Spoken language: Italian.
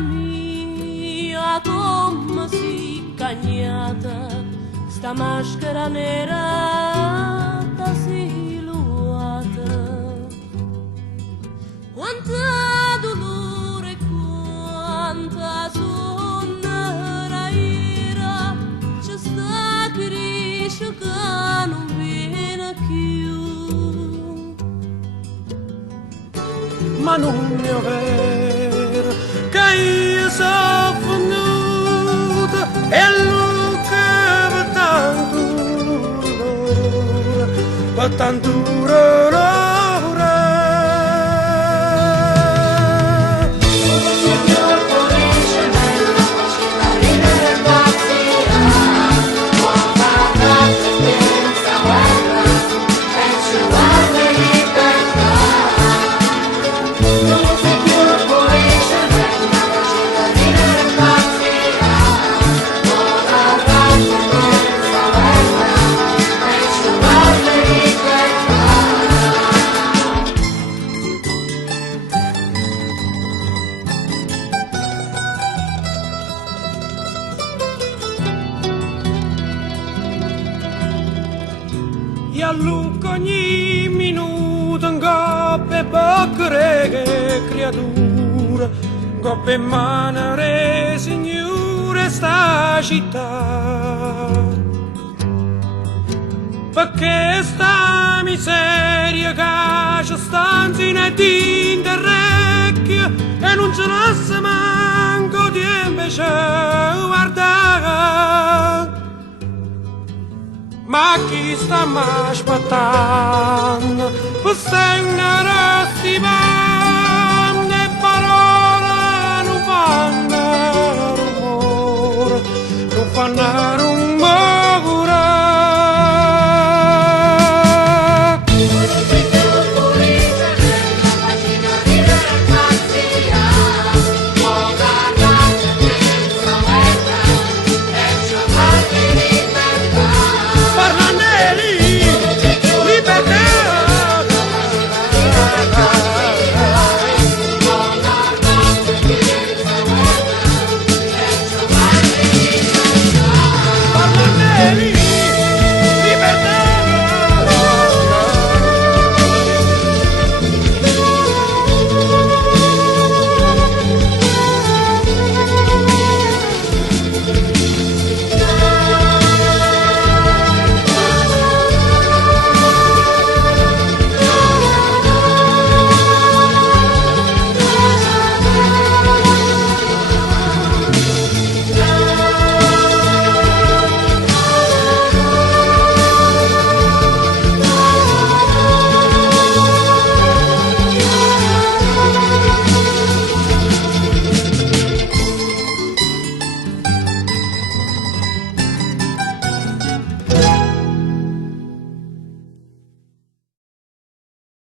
mia come si cagnata, sta maschera nera da siluata. Quanta dolore, quanta sonnera ira, c'è sta che riesce che non viene più. Ma non è vero che io sono venuta e lui che per tanto dolore. E a lungo ogni minuto un coppe boccare creatura, coppe manare signore sta città. Perché sta miseria che ci stanzi in d'interrecchio e non ce l'ha manco di invece guardare. Ma chi sta aspettando? Questa è una